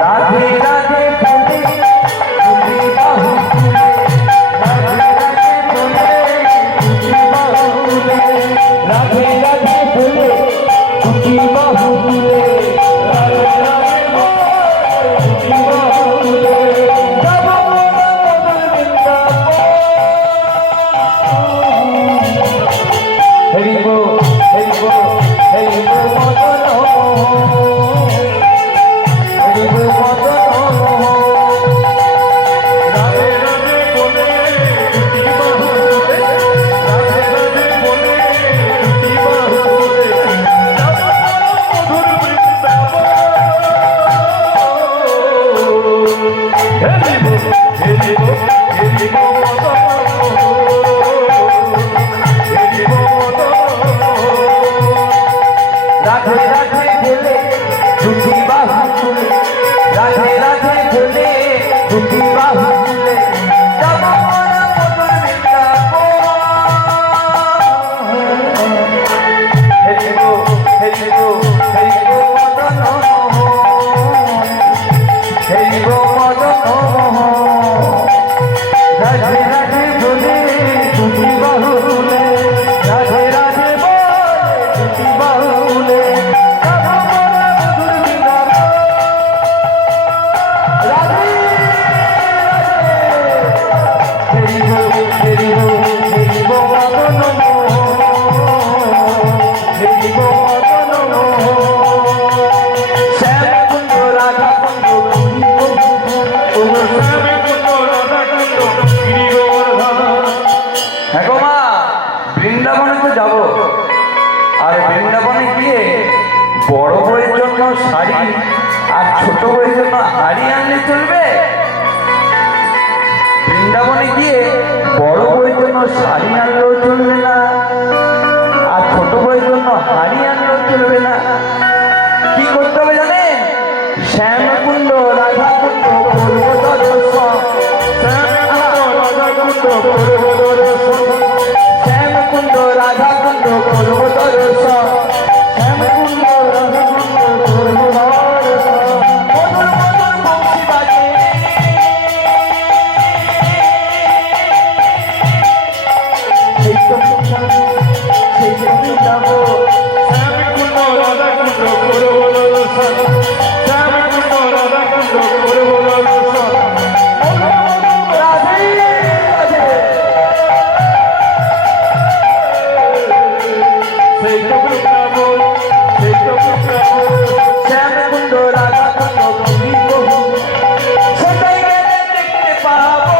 রাধে রাধে ফুলে ফুলে বাহু ফুলে রাধে রাধে ফুলে ফুলে বাহু ফুলে রাধে রাধে ফুলে ফুলে বাহু ফুলে রাধে রাধে ফুলে বাহু ফুলে যাব হরিবো হরিবো হরিবো মদন হরিবো মদন রাধে রাধে বলে টুটি বাহু তুলে রাধে রাধে বলে টুটি বাহু তুলে যাব মধুর বৃন্দাবন হরিবো হরিবো হরিবো মদন রাধে রাধে বলে দুটি বাহু তুলে রাধে রাধে বলে দুটি বাহু তুলে যাব মোরা মধুর বৃন্দাবন হরিবো হরিবো হরিবো মদন হরিবো মদন রাধে রাধে বলে দুটি বাহু তুলে রাধে রাধে বলে দুটি বাহু তুলে যাব মোরা মধুর বৃন্দাবন রাধে হরিবো হরিবো হরিবো মদন হরিবো মদন শ্যাম কুঞ্জ রাধা কুঞ্জ শ্যাম কুঞ্জ রাধা কুঞ্জ হ্যাঁ গো মা, বৃন্দাবনে তো যাব, আর বৃন্দাবনে গিয়ে বড় বউয়ের জন্য শাড়ি আর ছোট বউয়ের জন্য হাড়ি আনলে চলবে? বৃন্দাবনে গিয়ে বড় বউয়ের জন্য শাড়ি আনলেও চলবে না, আর ছোট বউয়ের জন্য হাড়ি আনলেও চলবে না। কি করতে হবে জানেন? শ্যামকুণ্ড রাধাকুণ্ড করব দর্শন, শ্যামকুণ্ড রাধাকুণ্ড করব দর্শন, শ্যামকুণ্ড রাধাকুণ্ড করব দর্শন। মধুর মধুর বংশী বাজে সেই তো যাব শ্যামকুণ্ড রাধাকুণ্ড করব দর্শন, শ্যামকুণ্ড রাধাকুণ্ড করব দর্শন। শ্যামকুণ্ড রাধাকুণ্ড সেটাই গেলে দেখতে পাবো,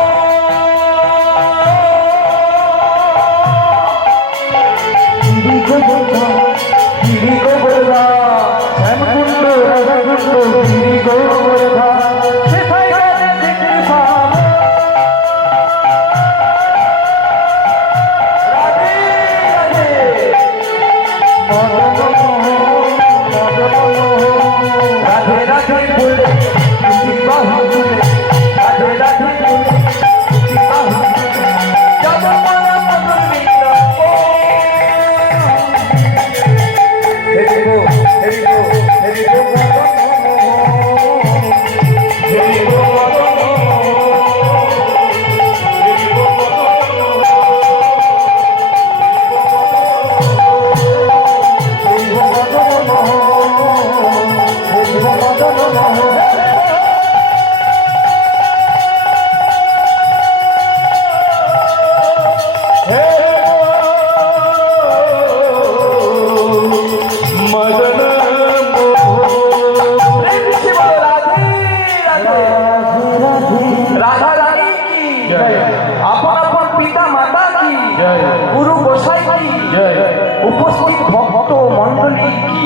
গিরি গোবর্ধা গিরি গোবর্ধা শ্যামকুণ্ড রাধাকুণ্ড গিরি গোবর্ধা সেটাই গেলে দেখতে পাবো। রাধে রাধে রাধে রাধে বলে দুটি বাহু তুলে রাধে রাধে বলে দুটি বাহু তুলে যাব মোরা মধুর বৃন্দাবন। হরিবো হরিবো হরিবো মদন হরিবো মদন হরিবো রাধা রানী কি, আপন আপন পিতা মাতা কি, গুরু গোসাই কি, উপস্থিত ভক্ত মন্ডলী কি।